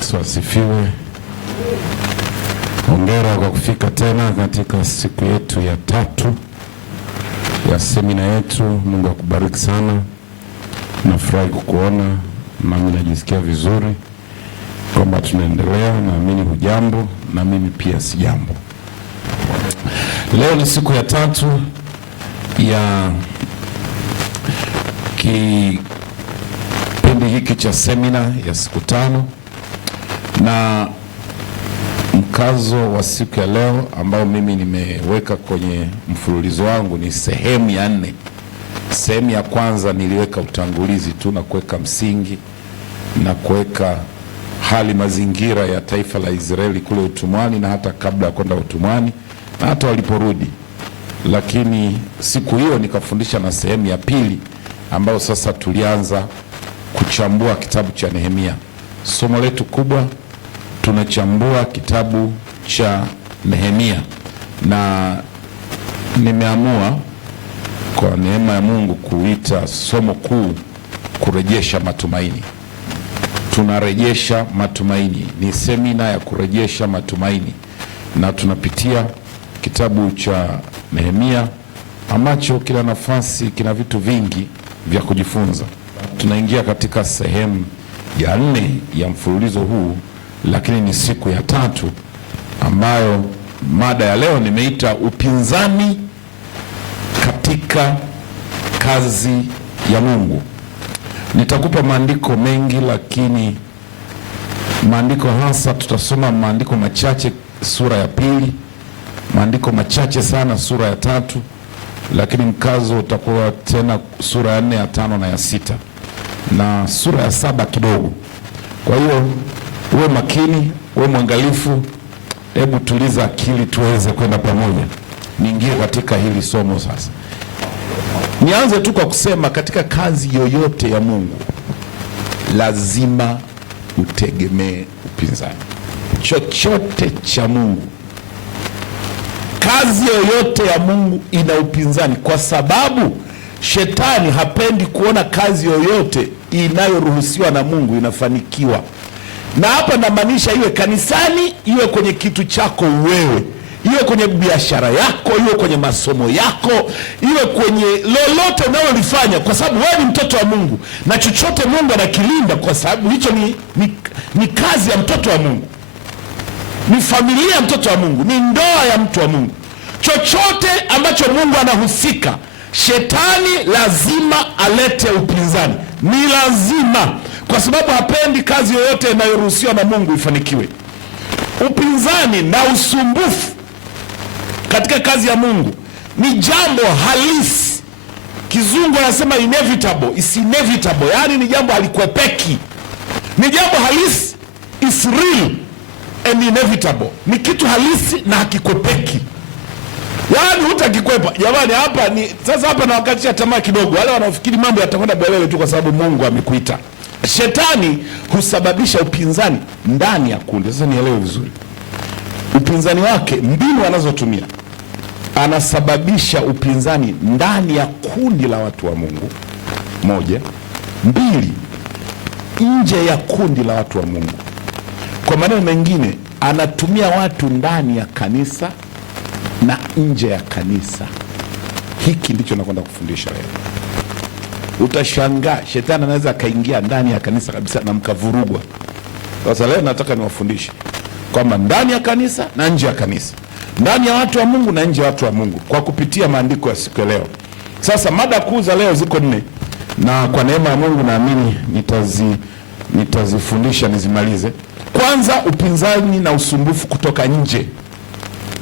Asifiwe. Hongera kwa kufika tena katika siku yetu ya 3 ya semina yetu. Mungu akubariki sana. Nafurahi kukuona, nami najisikia vizuri kwamba tunaendelea. Naamini hujambo na mimi pia si jambo. Leo ni siku ya 3 ya kipindi hiki cha semina ya siku 5, na mkazo wa siku ya leo ambao mimi nimeweka kwenye mfululizo wangu ni sehemu ya 4. Sehemu ya kwanza niliweka utangulizi tu na kuweka msingi na kuweka hali mazingira ya taifa la Israeli kule utumwani na hata kabla ya kwenda utumwani na hata waliporudi. Lakini siku hiyo nikafundisha na sehemu ya pili ambayo sasa tulianza kuchambua kitabu cha Nehemia. Somo letu kubwa tunachambua kitabu cha Nehemia, na nimeamua kwa neema ya Mungu kuita somo kuu kurejesha matumaini. Tunarejesha matumaini, ni semina ya kurejesha matumaini, na tunapitia kitabu cha Nehemia ambacho kila nafasi kina vitu vingi vya kujifunza. Tunaingia katika sehemu ya 4 ya mfululizo huu, lakini ni siku ya 3 ambayo mada ya leo nimeita upinzani katika kazi ya Mungu. Nitakupa maandiko mengi, lakini maandiko hasa tutasoma maandiko machache sura ya 2, maandiko machache sana sura ya 3, lakini mkazo utakuwa tena sura ya 4, ya 5 na ya 6 na sura ya 7 kidogo. Kwa hiyo uwe makini, uwe mwangalifu. Hebu tuliza akili tuweze kwenda pamoja. Niingie katika hili somo sasa. Nianze tu kwa kusema katika kazi yoyote ya Mungu lazima utegemee upinzani. Chochote cha Mungu, kazi yoyote ya Mungu ina upinzani, kwa sababu shetani hapendi kuona kazi yoyote inayoruhusiwa na Mungu inafanikiwa. Na hapa namaanisha iwe kanisani, iwe kwenye kitu chako wewe, iwe kwenye biashara yako, iwe kwenye masomo yako, iwe kwenye lolote unalolifanya, kwa sababu wewe ni mtoto wa Mungu na chochote Mungu anakilinda, kwa sababu hicho ni kazi ya mtoto wa Mungu, ni familia ya mtoto wa Mungu, ni ndoa ya mtu wa Mungu. Chochote ambacho Mungu anahusika, shetani lazima alete upinzani, ni lazima, kwa sababu hapendi kazi yoyote inayoruhusiwa na Mungu ifanikiwe. Upinzani na usumbufu katika kazi ya Mungu ni jambo halisi. Kizungu anasema inevitable, is inevitable, yani ni jambo halikwepeki, ni jambo halisi, is real and inevitable, ni kitu halisi na hakikwepeki, yani hutakikwepa. Jamani, hapa ni sasa, hapa na wakatisha tamaa kidogo wale wanaofikiri mambo yatakwenda bwelele tu kwa sababu Mungu amekuita. Shetani husababisha upinzani ndani ya kundi. Sasa nielewe vizuri, upinzani wake, mbinu anazotumia, anasababisha upinzani ndani ya kundi la watu wa Mungu, 1. 2, nje ya kundi la watu wa Mungu. Kwa maneno mengine, anatumia watu ndani ya kanisa na nje ya kanisa. Hiki ndicho nakwenda kufundisha leo. Utashangaa shetani anaweza akaingia ndani ya kanisa kabisa na mkavurugwa. Sasa leo nataka niwafundishe kwamba ndani ya kanisa na nje ya kanisa, ndani ya watu wa Mungu na nje ya watu wa Mungu, kwa kupitia maandiko ya siku ya leo. Sasa mada kuu za leo ziko 4, na kwa neema ya Mungu naamini nitazifundisha nizimalize. Kwanza, upinzani na usumbufu kutoka nje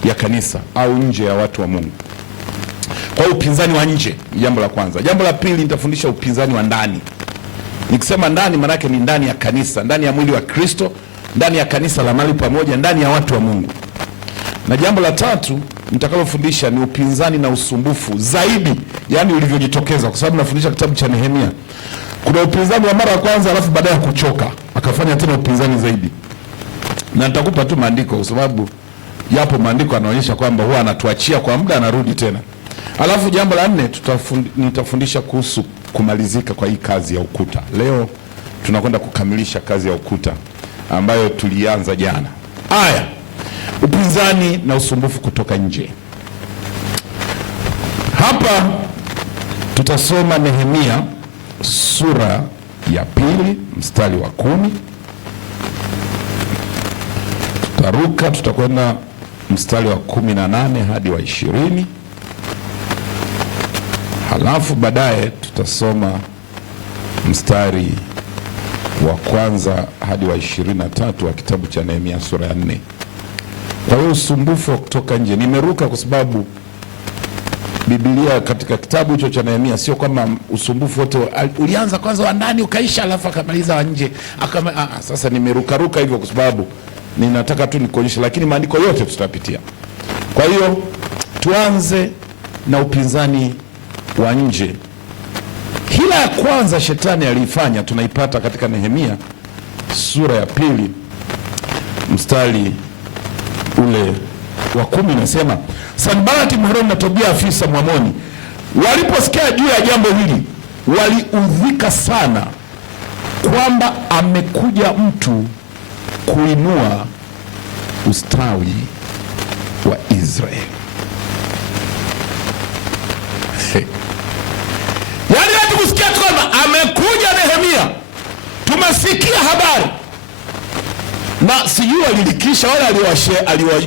ya kanisa au nje ya watu wa Mungu. Kwa upinzani wa nje ni jambo la kwanza. Jambo la pili, nitafundisha upinzani wa ndani. Nikisema ndani, maana yake ni ndani ya kanisa, ndani ya mwili wa Kristo, ndani ya kanisa la mahali pamoja, ndani ya watu wa Mungu. Na jambo la tatu nitakalofundisha ni upinzani na usumbufu zaidi, yani ulivyojitokeza, kwa sababu nafundisha kitabu cha Nehemia. Kuna upinzani wa mara ya kwanza, alafu baadaye kuchoka akafanya tena upinzani zaidi. Na nitakupa tu maandiko kwa sababu yapo maandiko yanaonyesha kwamba huwa anatuachia kwa muda, anarudi tena. Alafu jambo la 4 nitafundisha kuhusu kumalizika kwa hii kazi ya ukuta. Leo tunakwenda kukamilisha kazi ya ukuta ambayo tulianza jana. Haya, upinzani na usumbufu kutoka nje. Hapa tutasoma Nehemia sura ya 2 mstari wa 10. Tutaruka, tutakwenda mstari wa 18 hadi wa 20. Halafu baadaye tutasoma mstari wa 1 hadi wa 23 wa kitabu cha Nehemia sura ya 4. Kwa hiyo usumbufu wa kutoka nje, nimeruka kwa sababu Biblia katika kitabu hicho cha Nehemia sio kama usumbufu wote ulianza kwanza wa ndani ukaisha alafu akamaliza wa nje. Sasa nimerukaruka hivyo kwa sababu ninataka tu nikuonyeshe, lakini maandiko yote tutapitia. Kwa hiyo tuanze na upinzani wa nje. Hila ya kwanza shetani aliifanya tunaipata katika Nehemia sura ya 2 mstari ule wa 10. Inasema, Sanbalati Mhoroni na Tobia afisa Mwamoni waliposikia juu ya jambo hili waliudhika sana, kwamba amekuja mtu kuinua ustawi wa Israeli. Yaani watu kusikia tu kwamba amekuja Nehemia, tumesikia habari, na sijui walilikisha wale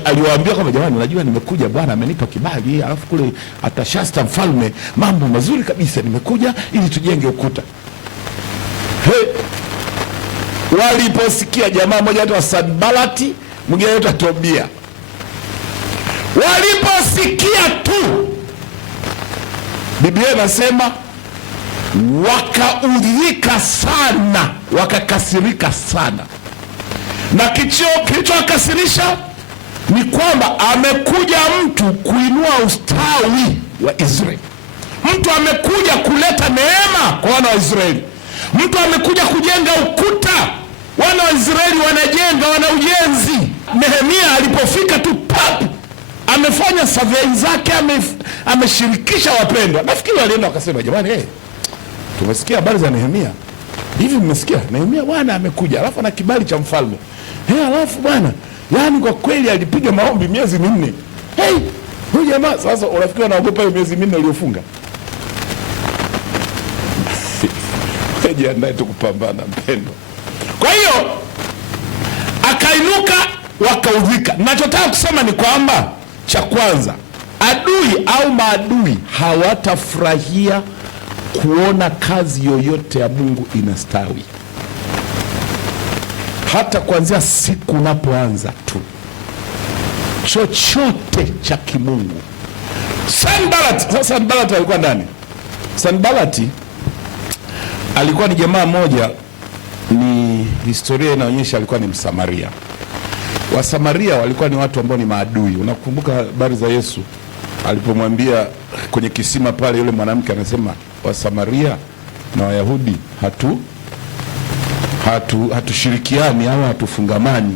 aliwaambia kwamba jamani, unajua nimekuja, Bwana amenipa kibali, alafu kule Atashasta mfalme mambo mazuri kabisa, nimekuja ili tujenge ukuta. Waliposikia, jamaa mmoja anaitwa Sanbalati, mwingine anaitwa Tobia, waliposikia tu, Biblia inasema wakaudhika sana, wakakasirika sana. Na kilichowakasirisha ni kwamba amekuja mtu kuinua ustawi wa Israeli. Mtu amekuja kuleta neema kwa wana wa Israeli. Mtu amekuja kujenga ukuta. Wana wa Israeli wanajenga, wana ujenzi. Nehemia alipofika tu amefanya survey zake, ameshirikisha wapendwa. Nafikiri walienda wakasema, jamani, tumesikia habari za Nehemia. Hivi mmesikia? Nehemia bwana amekuja, alafu ana kibali cha mfalme. Alafu bwana, yani kwa kweli alipiga maombi miezi 4. Huyu jamaa sasa unafikiri anaogopa hiyo miezi 4 aliyofunga? Jiandae tu kupambana mpendo. Kwa hiyo akainuka, wakaudhika. Ninachotaka kusema ni kwamba, cha kwanza, adui au maadui hawatafurahia kuona kazi yoyote ya Mungu inastawi. Hata kuanzia siku unapoanza tu chochote cha kimungu. Sanbalati alikuwa ndani. Sanbalati alikuwa ni jamaa moja, ni historia inaonyesha alikuwa ni Msamaria. Wasamaria walikuwa ni watu ambao ni maadui. Unakumbuka habari za Yesu alipomwambia kwenye kisima pale, yule mwanamke anasema, Wasamaria na Wayahudi hatushirikiani au hatufungamani.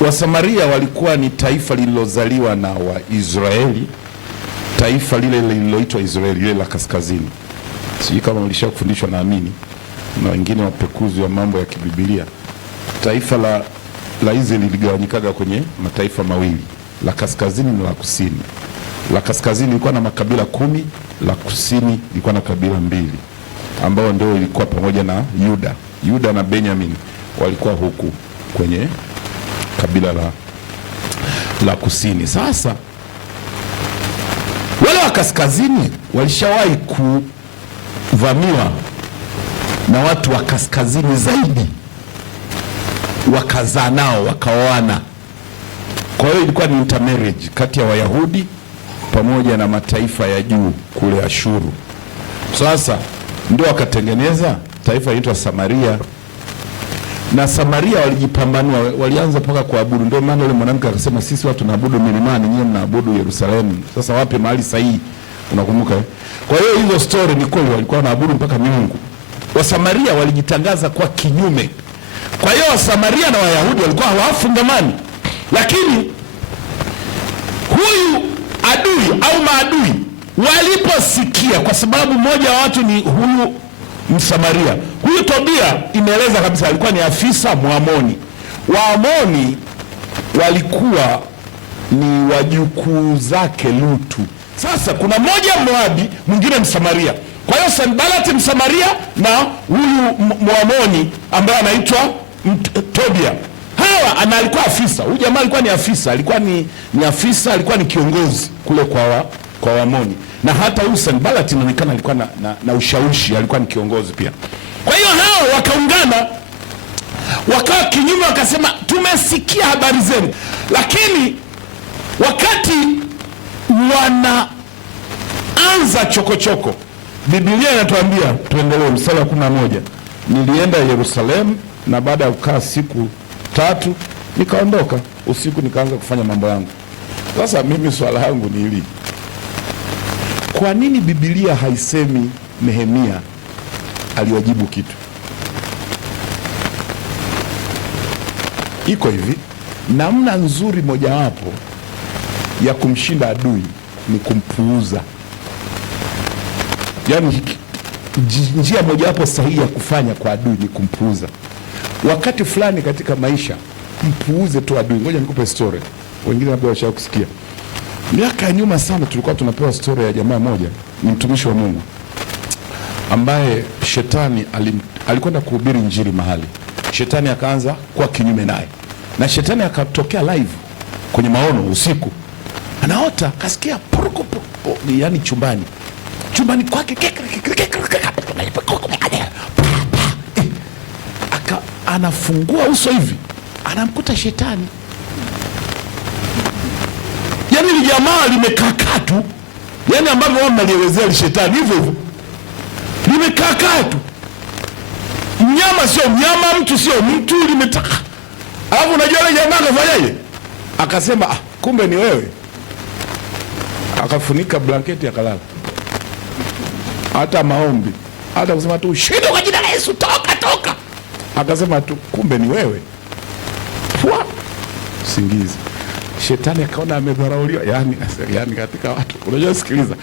Wasamaria walikuwa ni taifa lililozaliwa na Waisraeli, taifa lile lililoitwa Israeli, lile la kaskazini. Sijui kama mlishakufundishwa, naamini na wengine wapekuzi wa mambo ya kibibilia. Taifa la Israeli liligawanyikaga kwenye mataifa mawili, la kaskazini na la kusini. La kaskazini lilikuwa na makabila 10, la kusini lilikuwa na kabila 2, ambao ndio ilikuwa pamoja na Yuda na Benjamin walikuwa huku kwenye kabila la kusini. Sasa wale wa kaskazini walishawahi kuvamiwa na watu wa kaskazini zaidi, wakazaa nao, wakaoana. Kwa hiyo ilikuwa ni intermarriage kati ya Wayahudi pamoja na mataifa ya juu kule Ashuru. Sasa ndio wakatengeneza taifa linaloitwa Samaria. Na Samaria walijipambanua, walianza mpaka kuabudu. Ndio maana yule mwanamke akasema, sisi watu tunaabudu milimani, nyinyi mnaabudu Yerusalemu. Sasa wapi mahali sahihi? Unakumbuka? Kwa hiyo hizo story ni kweli, walikuwa wanaabudu mpaka miungu. Wasamaria walijitangaza kwa kinyume. Kwa hiyo Wasamaria na Wayahudi walikuwa hawafungamani. Lakini huyu adui au maadui waliposikia, kwa sababu mmoja wa watu ni huyu Msamaria. Huyu Tobia imeeleza kabisa alikuwa ni afisa Mwamoni. Waamoni walikuwa ni wajukuu zake Lutu. Sasa kuna mmoja Moabi, mwingine Msamaria. Kwa hiyo Sanbalati Msamaria na huyu Mwamoni ambaye anaitwa Tobia, hawa alikuwa afisa. Huyu jamaa alikuwa ni afisa, alikuwa ni afisa, alikuwa ni kiongozi kule kwa Waamoni, na hata huyu Sanbalati inaonekana alikuwa na ushawishi, alikuwa ni kiongozi pia. Kwa hiyo hao wakaungana, wakawa kinyume, wakasema tumesikia habari zenu. Lakini wakati wanaanza chokochoko, Biblia inatuambia, tuendelee mstari wa 11, nilienda Yerusalemu na baada ya kukaa siku 3 nikaondoka usiku, nikaanza kufanya mambo yangu. Sasa mimi swala langu ni hili, kwa nini Biblia haisemi Nehemia aliwajibu kitu? Iko hivi, namna nzuri mojawapo ya kumshinda adui ni kumpuuza. Yaani njia mojawapo sahihi ya kufanya kwa adui ni kumpuuza. Wakati fulani katika maisha mpuuze tu adui. Ngoja nikupe story, wengine labda washawahi kusikia. Miaka ya nyuma sana tulikuwa tunapewa story ya jamaa moja, ni mtumishi wa Mungu ambaye shetani alikwenda kuhubiri injili mahali. Shetani akaanza kuwa kinyume naye, na shetani akatokea live kwenye maono usiku. Anaota kasikia puruko, yani chumbani kwake, anafungua uso hivi, anamkuta shetani. Yani ni jamaa limekaa tu, yani ambavyo wao mnalielezea li shetani hivyo hivyo limekaa tu. Mnyama sio mnyama, mtu sio mtu, limetaka. Alafu unajua yule jamaa akafanyaje? Akasema kumbe ni wewe. Akafunika blanketi akalala. Hata maombi, hata kusema tu shida kwa jina la Yesu, toka. Akasema tu kumbe ni wewe. Pwa, singizi. Shetani akaona amedharauliwa. Yani katika watu, unajua, sikiliza,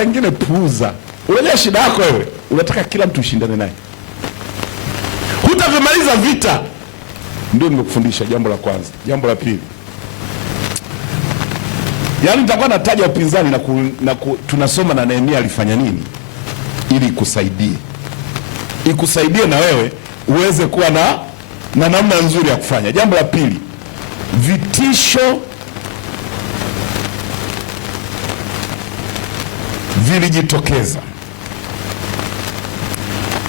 wengine puuza. Unajua shida yako wewe, unataka kila mtu ushindane naye, hutavimaliza vita. Ndio nimekufundisha jambo la kwanza. Jambo la pili, yani nitakuwa nataja upinzani tunasoma na Nehemia alifanya nini ili ikusaidie na wewe uweze kuwa na namna nzuri ya kufanya. Jambo la pili, vitisho vilijitokeza,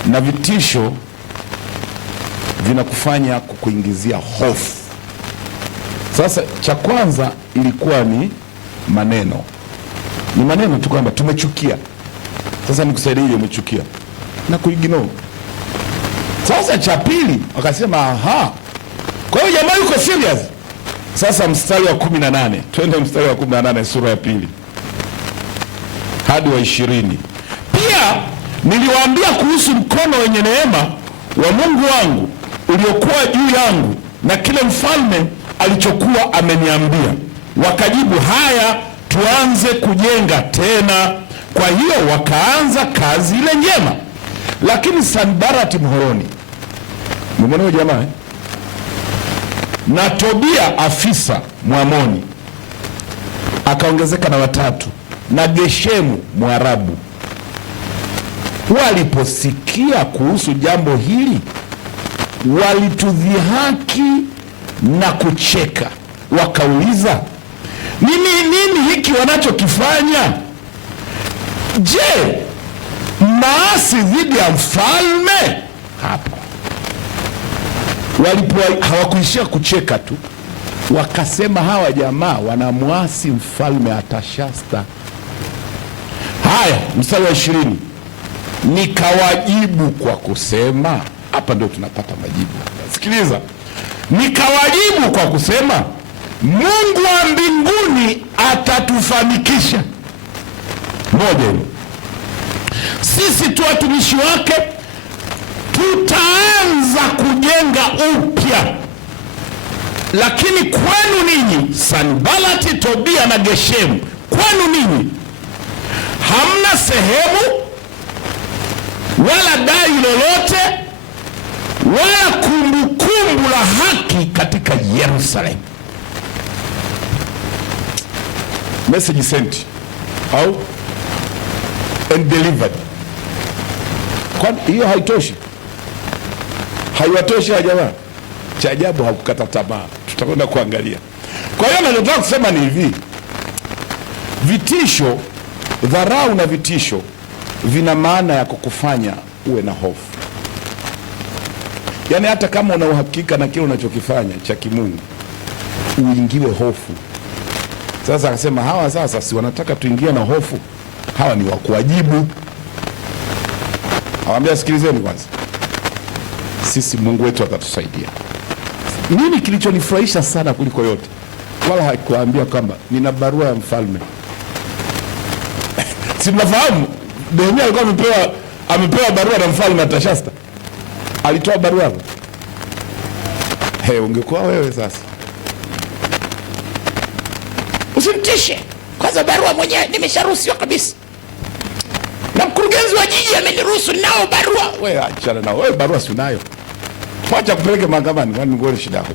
na vitisho vinakufanya kukuingizia hofu. Sasa cha kwanza ilikuwa ni maneno tu kwamba tumechukia. Sasa nikusaidie ile umechukia na kuignore. Sasa cha pili wakasema kwa hiyo jamaa yuko serious. Sasa mstari wa 18, twende mstari wa 18 sura ya 2 hadi wa 20. Pia niliwaambia kuhusu mkono wenye neema wa Mungu wangu uliokuwa juu yangu na kile mfalme alichokuwa ameniambia. Wakajibu, haya, tuanze kujenga tena. Kwa hiyo wakaanza kazi ile njema. Lakini Sanbalati Mhoroni, mmeona huyo jamaa na Tobia afisa Mwamoni akaongezeka na 3, na Geshemu Mwarabu, waliposikia kuhusu jambo hili walitudhihaki na kucheka. Wakauliza, nini hiki wanachokifanya? Je, maasi dhidi ya mfalme? Hapo hawakuishia kucheka tu, wakasema hawa jamaa wanamwasi mfalme Artashasta. Haya, mstari wa 20, nikawajibu kwa kusema. Hapa ndio tunapata majibu. Sikiliza, nikawajibu kwa kusema, Mungu wa mbinguni atatufanikisha. Moja, sisi tu watumishi wake tutaanza kujenga upya. Lakini kwenu ninyi, Sanbalati, Tobia na Geshemu, kwenu ninyi hamna sehemu wala dai lolote wala kumbukumbu la haki katika Yerusalemu. Message sent au and delivered. Kwani hiyo haitoshi? Haiwatoshi jamaa? Cha ajabu hakukata tamaa. Tutakwenda kuangalia. Kwa hiyo nataka kusema ni hivi, vitisho, dharau na vitisho vina maana ya kukufanya uwe na hofu. Yaani hata kama una uhakika na kile unachokifanya cha kimungu, uingiwe hofu. Sasa akasema hawa sasa si wanataka tuingie na hofu, hawa ni wa kuwajibu. Awambia sikilizeni kwanza, sisi Mungu wetu atatusaidia. Nini kilichonifurahisha sana kuliko yote, wala haikuambia kwamba nina barua ya mfalme. Si mnafahamu Nehemia alikuwa amepewa barua na mfalme Artashasta. Alitoa barua hapo. Ungekuwa wewe sasa, usimtishe kwanza, barua mwenyewe nimesharuhusiwa kabisa na mkurugenzi wa jiji ameniruhusu, nao barua. Wewe achana nao, wewe barua si unayo, acha kupeleke mahakamani. Kwani ngoni shida yako?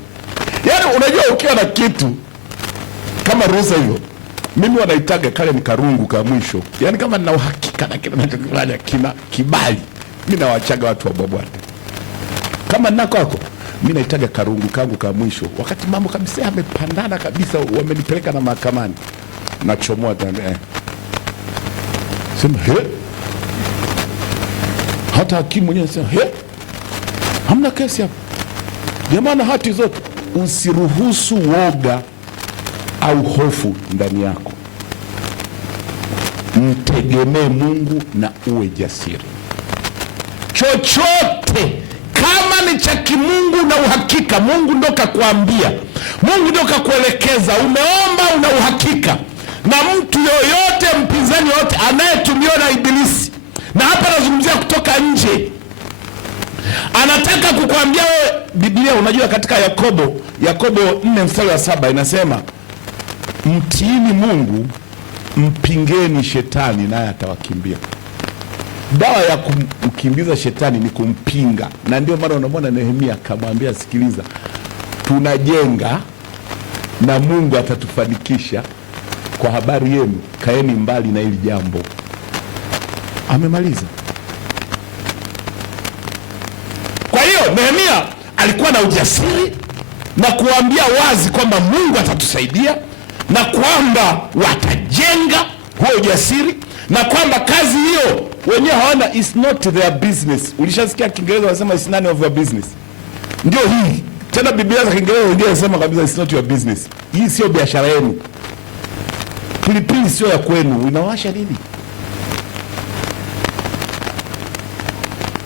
Yaani unajua ukiwa na kitu kama ruhusa hiyo, mimi wanaitaga kale ni karungu ka mwisho. Yaani kama nina uhakika na kile ninachokifanya kina kibali, mimi nawachaga watu wa Bwabwata. Kama nina kwako, mimi naitaga karungu kangu ka mwisho. Wakati mambo kabisa yamepandana kabisa, wamenipeleka na mahakamani, nachomoa tena sema hata hakimu mwenyewe sema hamna kesi hapo. Jamani, hati zote. Usiruhusu woga au hofu ndani yako. Mtegemee Mungu na uwe jasiri. Chochote kama ni cha kimungu na uhakika, Mungu ndo kakuambia, Mungu ndo kakuelekeza, umeomba una uhakika, na mtu yoyote mpinzani yoyote anayetumiwa na Ibilisi, na hapa nazungumzia kutoka nje, anataka kukuambia wewe. Biblia unajua katika Yakobo 4:7 inasema mtiini Mungu, mpingeni shetani naye atawakimbia. Dawa ya kumkimbiza shetani ni kumpinga, na ndio maana unamwona Nehemia akamwambia, sikiliza, tunajenga na Mungu atatufanikisha, kwa habari yenu kaeni mbali na hili jambo. Amemaliza. Kwa hiyo Nehemia alikuwa na ujasiri na kuambia wazi kwamba Mungu atatusaidia, na kwamba watajenga huo ujasiri, na kwamba kazi hiyo wenyewe hawana, is not their business. Ulishasikia Kiingereza wanasema it's none of your business. Ndio hii tena, Biblia za Kiingereza ndio inasema kabisa it's not your business. Hii sio biashara yenu. Pilipili sio ya kwenu, inawasha nini?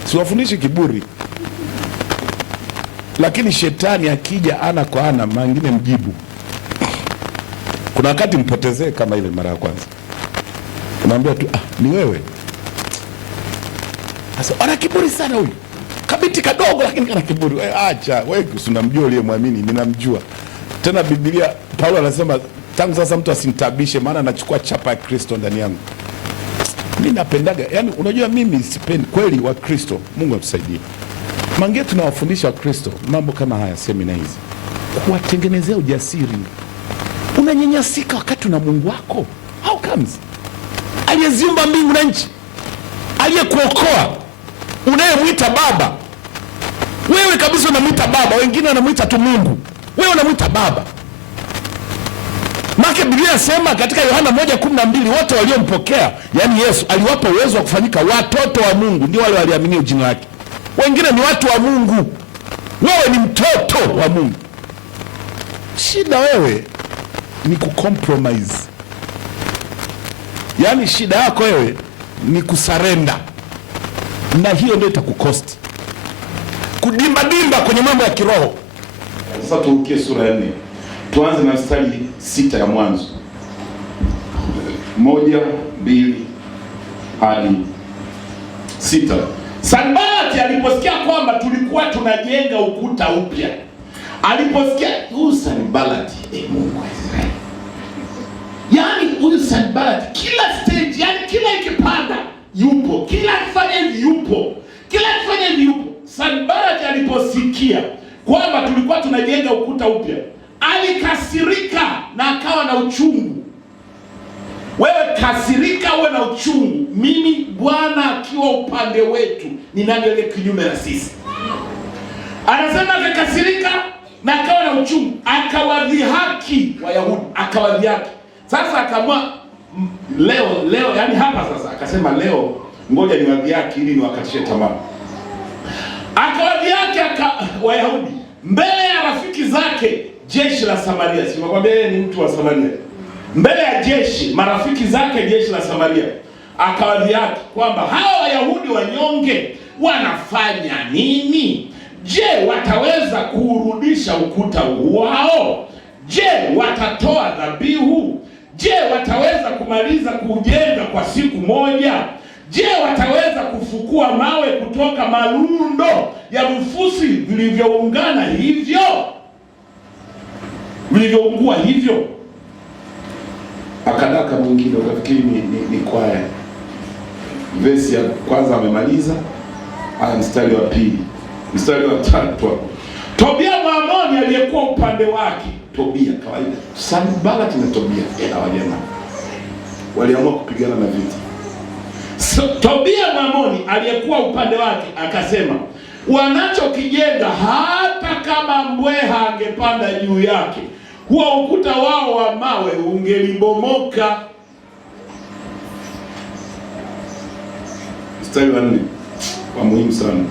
Siwafundishi kiburi, lakini shetani akija ana kwa ana, mangine mjibu. Kuna wakati mpotezee kama ile mara ya kwanza, unaambia tu ni wewe. Sasa ana kiburi sana huyu, kabiti kadogo lakini kana kiburi. Acha wewe, usinamjua yule muamini, ninamjua. Tena Biblia Paulo anasema tangu sasa mtu asimtabishe, maana anachukua chapa ya Kristo ndani yangu. Mimi napendaga, yani unajua mimi sipendi kweli wa Kristo. Mungu atusaidie. Mangia tunawafundisha wa Kristo mambo kama haya, semina hizi, kuwatengenezea ujasiri. Unanyanyasika wakati una Mungu wako. How comes? Aliyeziumba mbingu na nchi, aliyekuokoa, unayemwita baba. Wewe kabisa unamwita baba, wengine wanamuita tu Mungu, wewe unamwita baba. Maana Biblia inasema katika Yohana 1:12 wote waliompokea, yani Yesu, aliwapa uwezo wa kufanyika watoto wa Mungu, ndio wale waliamini jina lake. Wengine ni watu wa Mungu, wewe ni mtoto wa Mungu. Shida wewe ni kucompromise. Yani shida yako wewe ni kusarenda, na hiyo ndio itakukosti kudimba kwenye mambo ya kiroho. Sasa turukie sura ya 4. Tuanze na mstari 6 ya Mwanzo 1-2 hadi 6. Sanbalati aliposikia kwamba tulikuwa tunajenga ukuta upya, aliposikia huyu Sanbalati, Mungu wa Israeli, yani huyu Sanbalati kila stage, yani kila ikipanda yupo, kila akifanya hivi yupo, kila akifanya hivi yupo. Sanbalati aliposikia kwamba tulikuwa tunajenga ukuta upya, alikasirika na akawa na uchungu. Wewe kasirika, uwe na uchungu. Mimi Bwana akiwa upande wetu, ni nani aliye kinyume na sisi? Anasema akakasirika na akawa na uchungu, akawadhihaki Wayahudi, akawadhihaki. Sasa akaamua leo, yani hapa sasa akasema leo ngoja niwadhihaki ili niwakatishe tamaa. Akawadhihaki Wayahudi mbele ya rafiki zake, jeshi la Samaria. Si nakwambia yeye ni mtu wa Samaria. Mbele ya jeshi, marafiki zake, jeshi la Samaria, akawadhihaki kwamba hawa Wayahudi wanyonge wanafanya nini? Je, wataweza kuurudisha ukuta wao? Je, watatoa dhabihu? Je, wataweza kumaliza kujenga kwa siku moja? Je, wataweza kufukua mawe kutoka malundo ya vifusi vilivyoungana hivyo, vilivyoungua hivyo? Akadaka mwingine, ukafikiri ni kwaya. Verse ya kwanza amemaliza, haya mstari wa pili, mstari wa tatu. Tobia Mwamoni aliyekuwa upande wake, Tobia kawaida, Sanbalati na Tobia wajana waliamua kupigana na vita. Tobia Mwamoni aliyekuwa upande wake akasema, wanachokijenga hata kama mbweha angepanda juu yake, huo ukuta wao wa mawe ungelibomoka. Mstari wa 4 wa muhimu sana,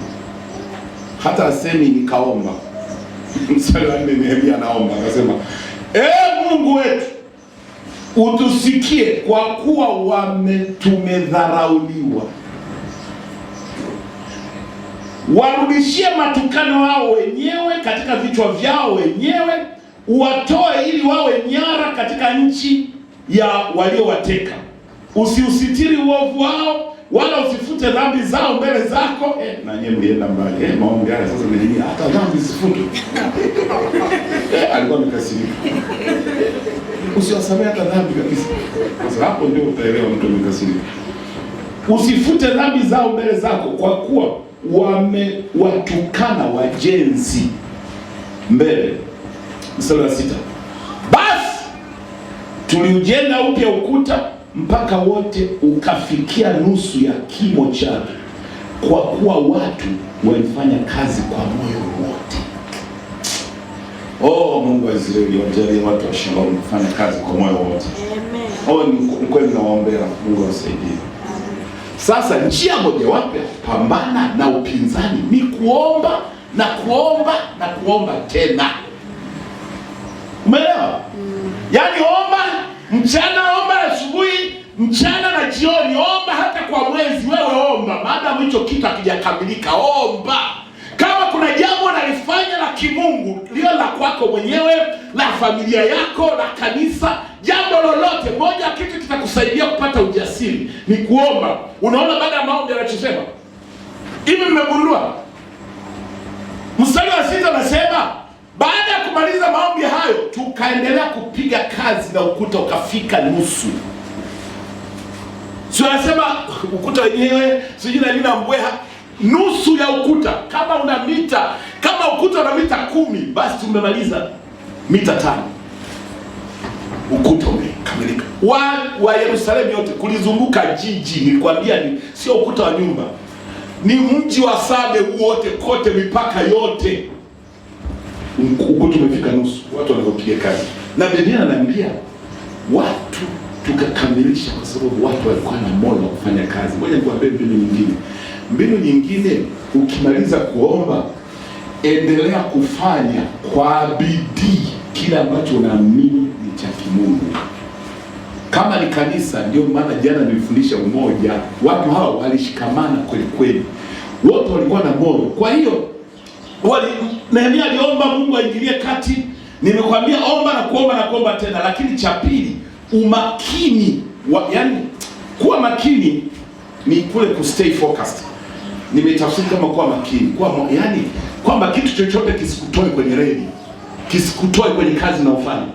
hata asemi nikaomba. Mstari wa 4 Nehemia anaomba akasema, Mungu wetu utusikie, kwa kuwa tumedharauliwa. Warudishie matukano wao wenyewe katika vichwa vyao wenyewe, uwatoe ili wawe nyara katika nchi ya waliowateka. Usiusitiri uovu wao, wala usifute dhambi zao mbele zako. Na nyinyi mlienda mbali. Maombi haya sasa ni hata dhambi zifutwe. Alikuwa amekasirika. Usiwasamehe hata dhambi kabisa. Sasa hapo ndio utaelewa mtu amekasirika. Usifute dhambi zao mbele zako, kwa kuwa wamewatukana wajenzi mbele. Mstari wa 6. Basi tuliujenga upya ukuta mpaka wote ukafikia nusu ya kimo chake, kwa kuwa watu walifanya kazi kwa moyo wote. Mungu wa Israeli, wajalie watu wa Shalom kufanya kazi kwa moyo wote. Amen. Ni kweli, nawaombea Mungu awasaidie. Sasa njia mojawapo ya kupambana na upinzani ni kuomba na kuomba na kuomba tena. Umeelewa? Yaani omba mchana, omba asubuhi, mchana na jioni, omba hata kwa mwezi. Wewe omba, maadamu hicho kitu hakijakamilika, omba. Kama kuna jambo unalifanya la kimungu, lio la kwako mwenyewe, la familia yako, la kanisa, jambo lolote, moja kitu kitakusaidia kupata ujasiri ni kuomba. Unaona baada ya maombi anachosema hivi, mmegundua mstari wa 6 anasema, baada ya kumaliza maombi hayo tukaendelea kupiga kazi na ukuta ukafika nusu. Sio anasema ukuta wenyewe sijui na nina mbweha, nusu ya ukuta. Kama ukuta una mita 10, basi tumemaliza mita 5. Ukuta umekamilika. Wa Yerusalemu yote kulizunguka jiji, nilikwambia sio ukuta wa nyumba, ni mji wa Same wote, kote, mipaka yote. Ukuta umefika nusu, watu wanapiga kazi. Na Biblia inaniambia watu tukakamilisha, kwa sababu watu walikuwa na moyo wa kufanya kazi. Ngoja nikwambie mbinu nyingine, ukimaliza kuomba, endelea kufanya kwa bidii kile ambacho unaamini ni cha kimungu. Kama ni kanisa, ndio maana jana nilifundisha umoja. Watu hawa walishikamana kweli kweli, wote walikuwa na moyo. Kwa hiyo Nehemia aliomba Mungu aingilie kati. Nimekwambia omba na kuomba tena. Lakini cha pili, umakini. Yaani kuwa makini ni kule ku stay focused. Nimetafsiri kama kuwa makini, yaani kwamba kitu chochote kisikutoe kwenye reli, kisikutoe kwenye kazi unaofanya.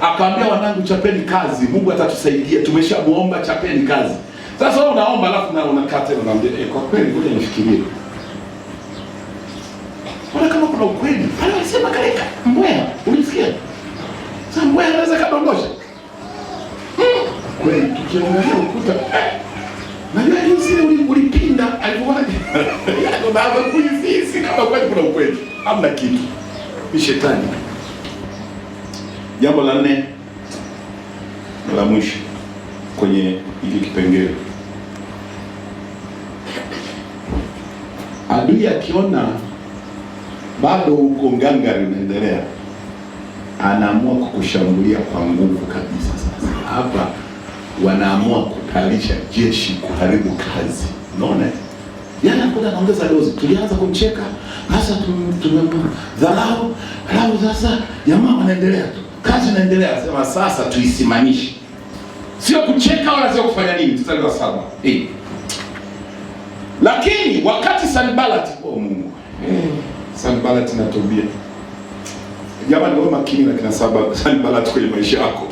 Akaambia wanangu, chapeni kazi, Mungu atatusaidia, tumeshamuomba, chapeni kazi. Sasa wewe unaomba alafu na unakata, unaambia kwa kweli ngoja nifikirie. Ona kama kuna ukweli. Alisema kaleka mbweha, ulisikia? Sasa mbweha anaweza kadondosha. Kweli tukiangalia ukuta na jinsi ulipinda alikuwaje? Yaani baba kuifisi kama kweli kuna ukweli. Hamna kitu. Ni shetani. Jambo la 4 la mwisho kwenye hiki kipengele. Adui akiona bado uko ngangari unaendelea, anaamua kukushambulia kwa nguvu kabisa. Sasa hapa wanaamua kutalisha jeshi kuharibu kazi. Unaona? Yana anakuja anaongeza dozi. Tulianza kumcheka, hasa tumemdharau, alafu sasa jamaa wanaendelea tu. Kazi inaendelea. Sema sasa tuisimamishe. Sio kucheka wala sio kufanya nini, mstari wa 7. Lakini wakati Sanballat, Mungu. Sanballat na Tobia. Jamani wewe makini na kina Sanballat kwenye maisha yako.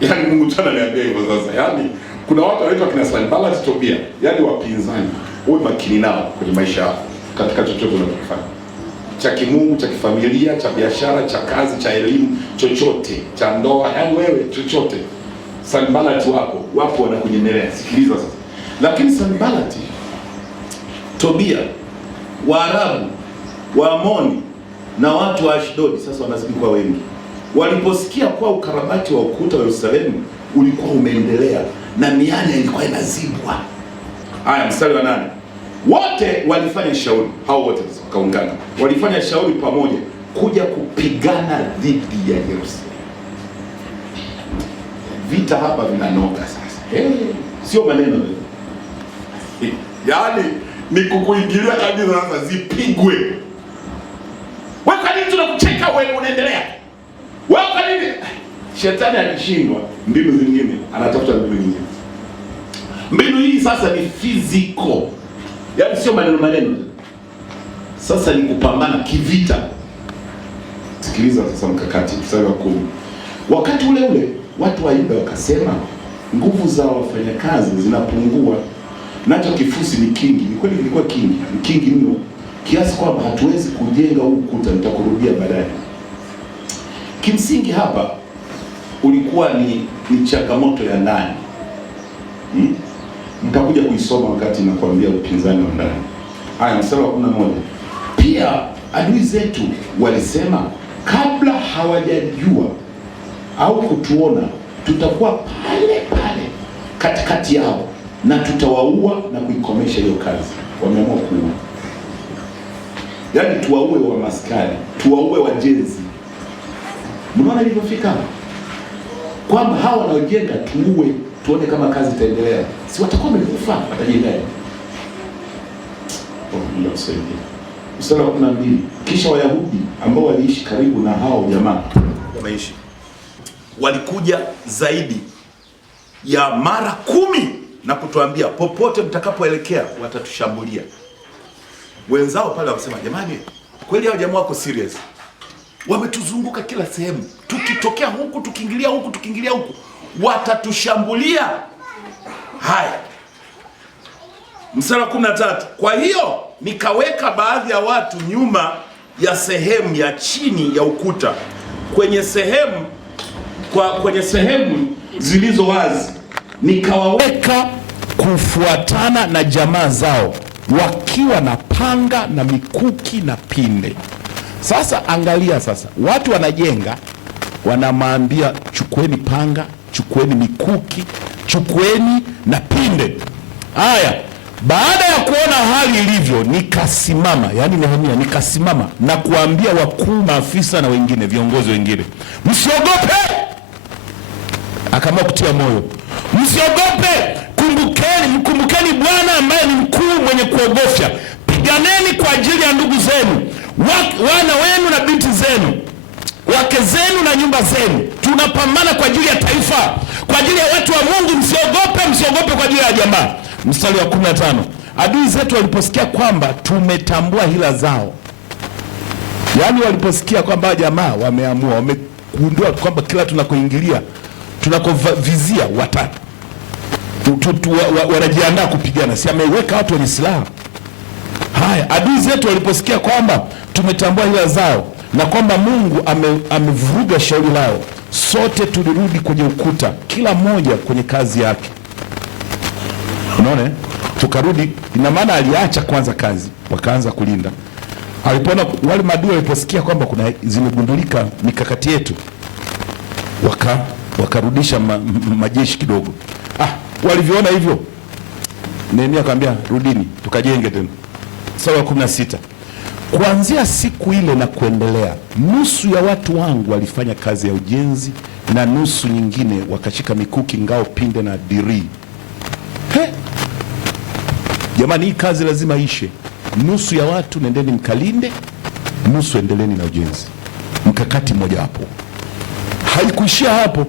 Yaani Mungu tena ananiambia hivyo sasa. Yaani kuna watu wanaitwa kina Sanballat, Tobia, yaani wapinzani. Wewe makini nao kwenye maisha yako katika chochote unachofanya. Cha kimungu, cha kifamilia, cha biashara, cha kazi, cha elimu, chochote, cha ndoa, yaani wewe chochote. Sanballat wapo wanakunyemelea. Sikiliza sasa. Lakini Sanballat, Tobia, Waarabu, Waamoni na watu wa Ashdodi sasa wanazidi kwa wengi. Waliposikia kwa ukarabati wa ukuta wa Yerusalemu ulikuwa umeendelea na mianya ilikuwa inazibwa. Haya, mstari wa 8. Wote walifanya shauri, hao wote wakaungana. Walifanya shauri pamoja kuja kupigana dhidi ya Yerusalemu. Vita hapa vinanoga sasa. Sio maneno. Yaani ni kukuingilia kabisa sasa, zipigwe. Wewe kwa nini tunakucheka wewe unaendelea? Wewe kwa nini? Shetani akishindwa mbinu zingine anatafuta mbinu nyingine. Mbinu hii sasa ni physical. Yaani sio maneno. Sasa ni kupambana kivita. Sikiliza sasa mkakati mstari wa 10. Wakati ule watu wa Yuda wakasema nguvu za wafanyakazi zinapungua. Nacho kifusi ni kingi. Ni kweli kilikuwa kingi. Ni kingi mno kiasi kwamba hatuwezi kujenga huu ukuta, nitakurudia baadaye. Kimsingi hapa ulikuwa ni changamoto ya ndani. Nitakuja kuisoma wakati nakwambia upinzani wa ndani. Haya, mstari wa 11. Pia adui zetu walisema kabla hawajajua au kutuona tutakuwa pale katikati yao na tutawaua na kuikomesha hiyo kazi. Wameamua kuua. Yaani tuwaue wa maskari, tuwaue wajenzi. Mnaona ilivyofika? Kwamba hawa wanaojenga tuue, tuone kama kazi itaendelea. Si watakuwa wamekufa, watajengaje? Mungu asaidie. Mstari wa 12. Kisha Wayahudi ambao waliishi karibu na hao jamaa wameishi, walikuja zaidi ya mara 10 na kutuambia popote mtakapoelekea watatushambulia. Wenzao pale wakasema jamani, kweli hao jamaa wako serious. Wametuzunguka kila sehemu. Tukitokea huku, tukiingilia huku, watatushambulia. Haya. Mstari wa 13. Kwa hiyo nikaweka baadhi ya watu nyuma ya sehemu ya chini ya ukuta kwenye sehemu zilizo wazi, nikawaweka kufuatana na jamaa zao wakiwa na panga na mikuki na pinde. Sasa angalia sasa, watu wanajenga, wanamaambia chukueni panga, chukueni mikuki, chukueni na pinde. Haya, baada ya kuona hali ilivyo, nikasimama, yani Nehemia nikasimama na kuambia wakuu, maafisa na wengine, viongozi wengine, msiogope. Akaamua kutia moyo, msiogope, mkumbukeni Bwana ambaye ni mkuu mwenye kuogofya. Piganeni kwa ajili ya ndugu zenu, wana wenu na binti zenu, wake zenu na nyumba zenu. Tunapambana kwa ajili ya taifa, kwa ajili ya watu wa Mungu. Msiogope kwa ajili ya jamaa. Mstari wa 15. Adui zetu waliposikia kwamba tumetambua hila zao, yaani waliposikia kwamba jamaa wameamua, wamegundua kwamba kila tunakoingilia, tunakovizia wanajiandaa kupigana, si ameweka watu wenye silaha. Haya, adui zetu waliposikia kwamba tumetambua hila zao na kwamba Mungu amevuruga shauri lao, sote tulirudi kwenye ukuta, kila mmoja kwenye kazi yake. Unaona, tukarudi. Ina maana aliacha kwanza kazi, wakaanza kulinda. Alipoona wale maadui waliposikia kwamba kuna zimegundulika mikakati yetu, wakarudisha majeshi kidogo. Walivyoona hivyo, Nehemia akamwambia rudini tukajenge tena. Sura ya 16. Kuanzia siku ile na kuendelea, nusu ya watu wangu walifanya kazi ya ujenzi na nusu nyingine wakashika mikuki, ngao, pinde na dirii. Jamani, hii kazi lazima ishe. Nusu ya watu nendeni mkalinde, nusu endeleni na ujenzi. Mkakati mmoja hapo. Haikuishia hapo.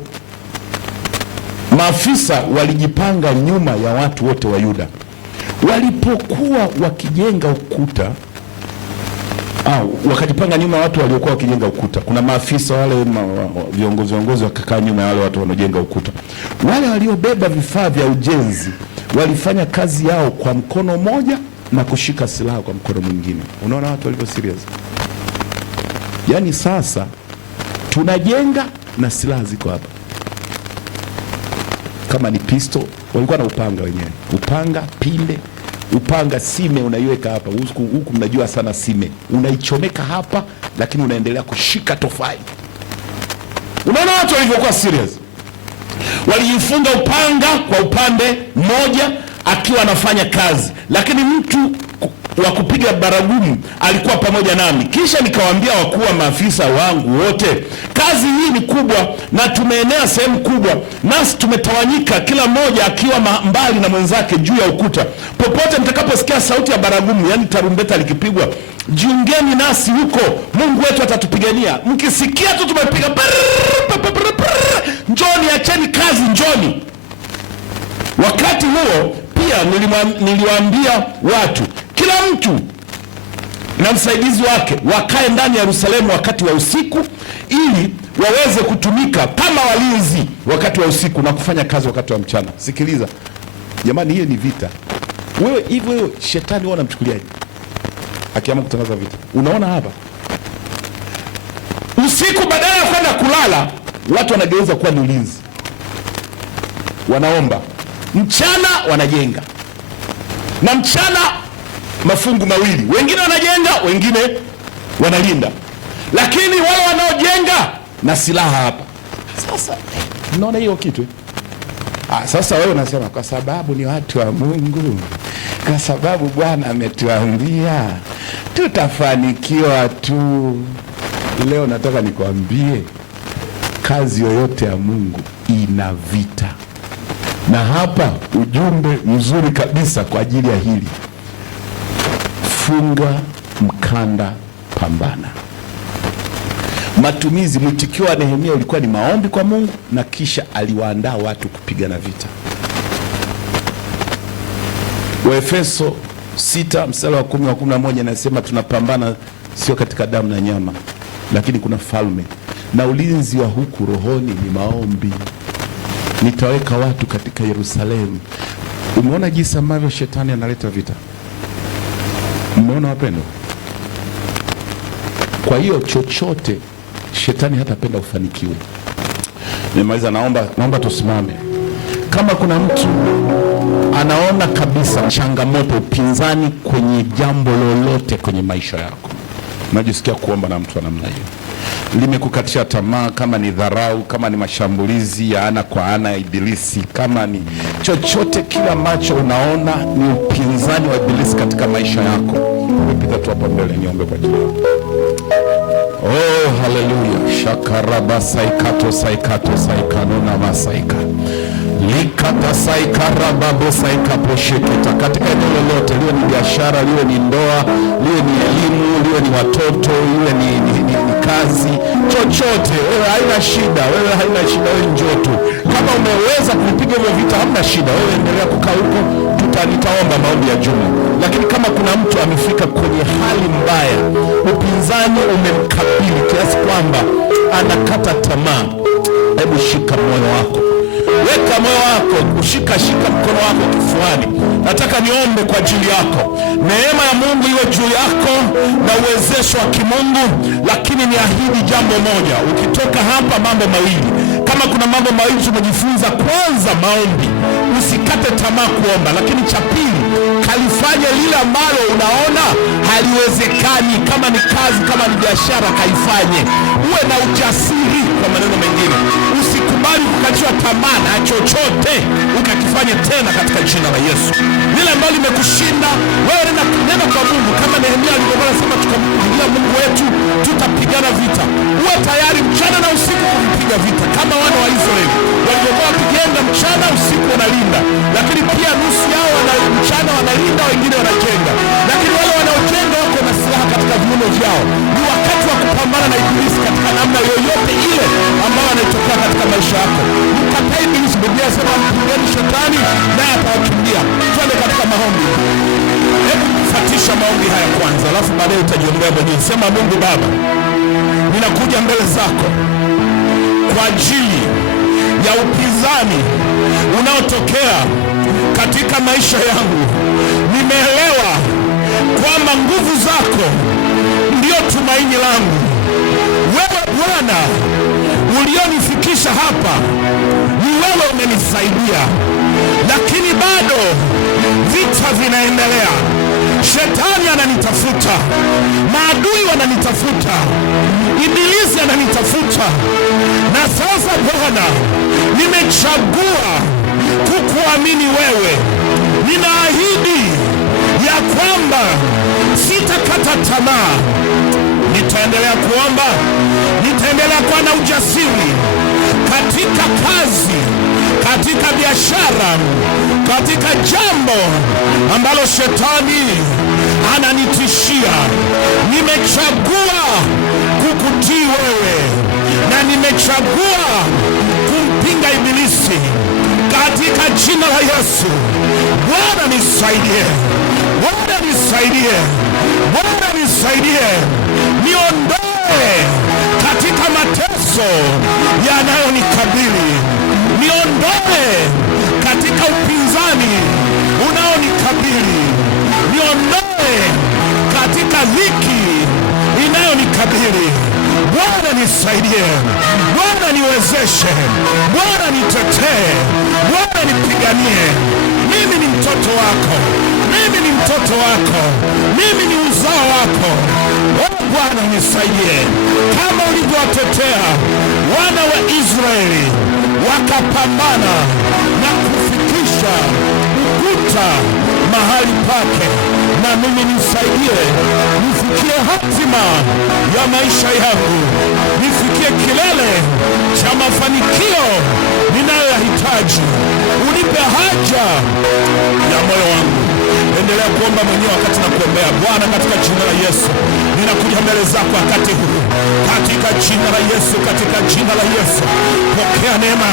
Maafisa walijipanga nyuma ya watu wote wa Yuda. Walipokuwa wakijenga ukuta, wakajipanga nyuma ya watu waliokuwa wakijenga ukuta. Kuna maafisa wale viongozi wakakaa nyuma ya wale watu wanaojenga ukuta. Wale waliobeba vifaa vya ujenzi walifanya kazi yao kwa mkono mmoja na kushika silaha kwa mkono mwingine. Unaona watu walivyo serious. Yaani sasa tunajenga na silaha ziko hapa. Kama ni pisto, walikuwa na upanga wenyewe. Upanga, pinde, upanga, sime unaiweka hapa. Huku mnajua sana sime. Unaichomeka hapa, lakini unaendelea kushika tofali. Unaona watu walivyokuwa serious. Walijifunga upanga kwa upande mmoja akiwa anafanya kazi, lakini mtu wa kupiga baragumu alikuwa pamoja nami. Kisha nikawaambia wakuu wa maafisa wangu wote, kazi hii ni kubwa na tumeenea sehemu kubwa, nasi tumetawanyika, kila mmoja akiwa mbali na mwenzake juu ya ukuta. Popote mtakaposikia sauti ya baragumu, yani tarumbeta likipigwa, jiungeni nasi huko, Mungu wetu atatupigania. Mkisikia tu tumepiga, njoni, acheni kazi, njoni. Wakati huo pia niliwaambia watu, kila mtu na msaidizi wake wakae ndani ya Yerusalemu wakati wa usiku, ili waweze kutumika kama walinzi wakati wa usiku na kufanya kazi wakati wa mchana. Sikiliza jamani, hiyo ni vita. Wewe shetani wewe unamchukuliaje akiamua kutangaza vita? Unaona hapa usiku, badala ya kwenda kulala, watu wanageuza kuwa ni ulinzi, wanaomba. Mchana wanajenga, na mchana mafungu mawili, wengine wanajenga, wengine wanalinda. Lakini wao wanaojenga na silaha hapa. Sasa unaona hiyo kitu? Sasa wewe unasema kwa sababu ni watu wa Mungu, kwa sababu Bwana ametuambia tutafanikiwa tu. Leo nataka nikwambie, kazi yoyote ya Mungu ina vita. Na hapa ujumbe mzuri kabisa kwa ajili ya hili: funga mkanda, pambana. Matumizi, mwitikio wa Nehemia ulikuwa ni maombi kwa Mungu, na kisha aliwaandaa watu kupigana vita. Waefeso 6 mstari wa 10 wa 11 nasema tunapambana sio katika damu na nyama, lakini kuna falme, na ulinzi wa huku rohoni ni maombi. Nitaweka watu katika Yerusalemu. Umeona jinsi ambavyo shetani analeta vita? Umeona wapendo? Kwa hiyo chochote shetani hatapenda ufanikiwe. Nimaliza, naomba tusimame. Kama kuna mtu anaona kabisa changamoto, upinzani kwenye jambo lolote kwenye maisha yako, najisikia kuomba na mtu wa namna hiyo, limekukatisha tamaa, kama ni dharau, kama ni mashambulizi ya ana kwa ana ya Ibilisi, kama ni chochote kila ambacho unaona ni upinzani wa Ibilisi katika maisha yako, umepita tu hapa mbele, niombe kwa ajili yako. Oh, haleluya. Shakaraba saikato saikato saikanona masaika likata saikaraba bosaika posheketa. Katika eneo lolote, liwe ni biashara, liwe ni ndoa, liwe ni elimu, liwe ni watoto, liwe ni kazi, chochote, wewe haina shida, wewe njoo tu. Kama umeweza kupiga hivyo vita, hamna shida, wewe endelea kukaa huko, nitaomba maombi ya jumla. Lakini kama kuna mtu amefika kwenye hali mbaya, upinzani umemkabili kiasi kwamba anakata tamaa, hebu shika moyo wako, weka moyo wako, shika mkono wako kifuani. Nataka niombe kwa ajili yako, neema ya Mungu iwe juu yako na uwezesho wa kimungu. Lakini niahidi jambo moja, ukitoka hapa, mambo mawili. Kama kuna mambo mawili tumejifunza, kwanza maombi, usikate tamaa kuomba. Lakini cha pili, kalifanye lile ambalo unaona haliwezekani. Kama ni kazi, kama ni biashara, kaifanye. Uwe na ujasiri. Kwa maneno mengine, usikubali kukatiwa tamaa na chochote, ukakifanye tena katika jina la Yesu. Lile ambalo limekushinda wewe, nenda kwa Mungu kama Nehemia alivyokuwa anasema, tukamlilia Mungu wetu tutapigana vita. Uwe tayari mchana na usiku kupiga vita, kama wana wa Israeli walivyokuwa wakijenga mchana, usiku wanalinda. Lakini pia nusu yao mchana wanalinda, wengine wanajenga. Lakini wale wanaojenga wako na silaha katika viuno vyao. Ni wakati wa kupambana na ibilisi katika namna yoyote ile ambayo anaitokea katika maisha yako. Mkataa ibilisi. Biblia inasema mpingeni shetani naye atawakimbia. Twende katika maombi. Hebu fuatisha maombi haya kwanza, alafu baadaye utajiombea mwenyewe. Sema, Mungu Baba, ninakuja mbele zako kwa ajili ya upinzani unaotokea katika maisha yangu. Nimeelewa kwamba nguvu zako ndio tumaini langu. Wewe Bwana ulionifikisha hapa, ni wewe umenisaidia, lakini bado vita vinaendelea. Shetani ananitafuta, maadui wananitafuta, ibilisi ananitafuta. Na sasa Bwana, nimechagua kukuamini wewe. Ninaahidi ya kwamba sitakata tamaa. Nitaendelea kuomba, nitaendelea kuwa na ujasiri katika kazi, katika biashara, katika jambo ambalo shetani ananitishia. Nimechagua kukutii wewe na nimechagua kumpinga ibilisi katika jina la Yesu. Bwana nisaidie, Bwana nisaidie, Bwana nisaidie. Niondoe katika mateso yanayonikabili, niondoe katika upinzani unaonikabili, niondoe katika dhiki inayonikabili. Bwana nisaidie, Bwana niwezeshe, Bwana nitetee, Bwana nipiganie. Mimi ni mtoto wako, mimi ni mtoto wako, mimi ni uzao wako. Bwana nisaidie, kama ulivyowatetea wana wa Israeli wakapambana na kufikisha ukuta mahali pake, na mimi nisaidie nifikie hatima ya maisha yangu, nifikie kilele cha mafanikio ninayoyahitaji. Unipe haja ya moyo wangu. Endelea kuomba mwenyewe wakati na kuombea. Bwana, katika jina la Yesu ninakuja mbele zako wakati huu, katika jina la Yesu, katika jina la Yesu. Pokea neema,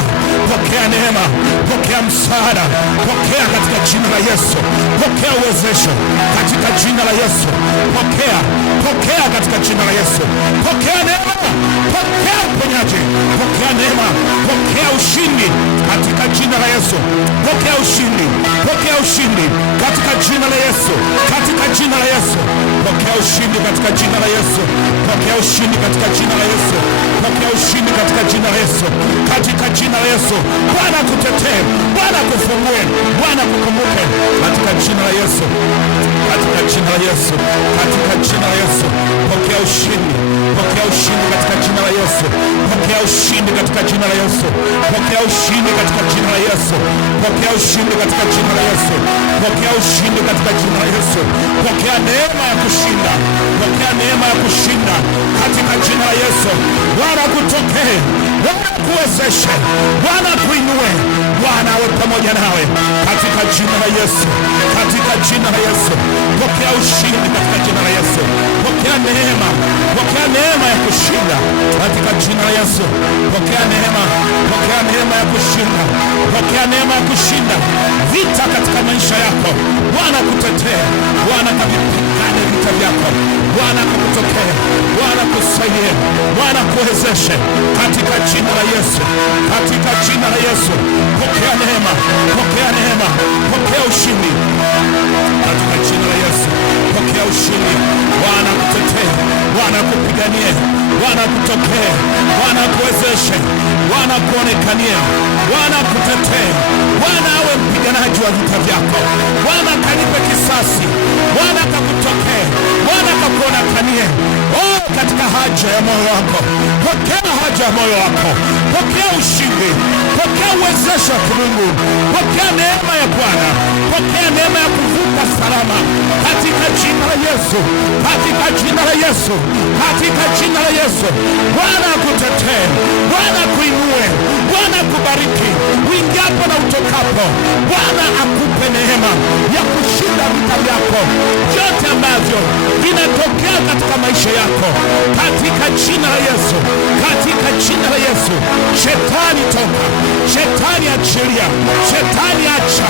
pokea neema, pokea msaada, pokea katika jina la Yesu. Pokea uwezesho katika jina la Yesu. Pokea, pokea katika jina la Yesu. Pokea neema, pokea uponyaji, pokea neema, pokea ushindi katika jina la Yesu. Pokea ushindi, pokea ushindi katika jina la Yesu, katika jina la Yesu. Pokea ushindi katika jina la Yesu, pokea ushindi katika jina la Yesu, pokea ushindi katika jina la Yesu, katika jina la Yesu. Bwana kutetee, Bwana kufungue, Bwana kukumbuke katika jina la Yesu, katika jina la Yesu, katika jina la Yesu. Pokea ushindi, pokea ushindi katika jina la Yesu, pokea ushindi katika jina la Yesu, pokea ushindi katika jina la Yesu, pokea ushindi katika jina la Yesu, pokea ushindi katika jina la Yesu. Pokea neema ya kushinda, pokea neema ya kushinda katika jina la Yesu. Bwana kutokee, Bwana kuwezeshe, Bwana kuinue, Bwana awe pamoja nawe katika jina la Yesu, katika jina la Yesu. Pokea ushindi katika jina la Yesu. Pokea neema, pokea neema ya kushinda. kushinda katika jina la Yesu. Pokea neema, pokea neema ya kushinda, pokea neema ya kushinda vita katika maisha yako. Bwana kutetee, Bwana kapigane vita vyako, Bwana kakutokee, Bwana kusaidie, Bwana kuwezeshe katika jina la Yesu, katika jina la Yesu. Pokea neema, pokea neema, pokea ushindi katika jina la Yesu. Pokea ushindi. Bwana kutetee, Bwana kupiganie, Bwana kutokee, Bwana kuwezeshe, Bwana kuonekanie, Bwana kutetee, Bwana awe mpiganaji wa vita vyako. Bwana kanipe kisasi, Bwana kakutokee, Bwana kakuonekanie. Oh, katika haja ya moyo wako, pokea haja ya moyo wako, pokea ushindi, pokea uwezesho wa Mungu, pokea neema ya Bwana, pokea neema ya kuvuka salama katika jina la Yesu, katika jina la Yesu, katika jina la Yesu. Bwana akutetee, Bwana akuinue, Bwana akubariki uingiapo na utokapo. Bwana akupe neema ya kushinda vita vyako vyote ambavyo vinatokea katika maisha yako katika jina la Yesu, katika jina la Yesu. Shetani toka, shetani achilia, shetani acha,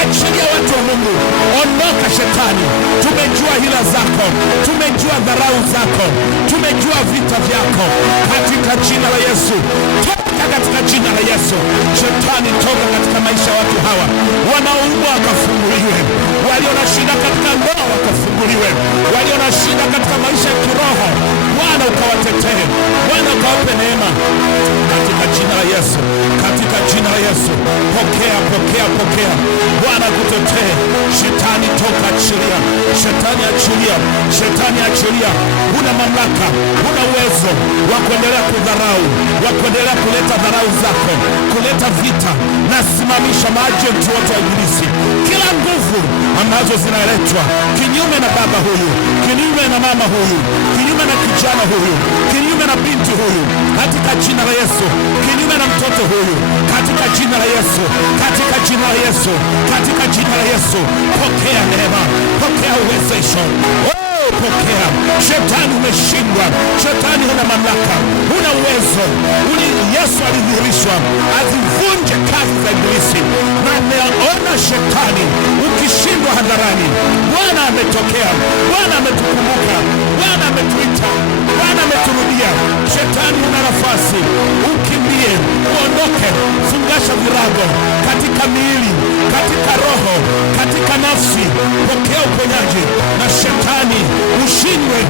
achilia watu wa Mungu, ondoka shetani. Tumejua hila zako, tumejua dharau zako, tumejua vita vyako katika jina la Yesu. Toka katika jina la Yesu. Shetani toka katika maisha ya watu hawa, wanaoumwa wakafunguliwe, walio na shida katika ndoa wakafunguliwe, walio na shida katika maisha ya kiroho, Bwana ukawatetee, Bwana ukawape neema katika jina la Yesu, katika jina la Yesu. Pokea, pokea, pokea. Bwana kutetee. Shetani toka, achilia, shetani achilia, shetani achilia. Huna mamlaka, huna uwezo wa kuendelea kudharau, wa kuendelea kuleta dharau zako, kuleta vita. Na simamisha maajenti wote wa ibilisi, kila nguvu ambazo zinaletwa kinyume na baba huyu, kinyume na mama huyu, kinyume na kijana huyu, kinyume na binti huyu, katika jina la Yesu, kinyume na mtoto huyu, katika jina la Yesu, katika jina la Yesu, katika jina la Yesu. Pokea neema, pokea uwezesho. Pokea. Shetani umeshindwa, shetani huna mamlaka, huna uwezo. Yesu alidhihirishwa azivunje kazi za ibilisi, na naona shetani ukishindwa hadharani. Bwana ametokea, Bwana ametukumbuka, Bwana ametuita, Bwana ameturudia. Shetani huna nafasi, ukimbie, uondoke. Fungasha virago katika miili, katika roho, katika nafsi. Pokea uponyaji na shetani ushindwe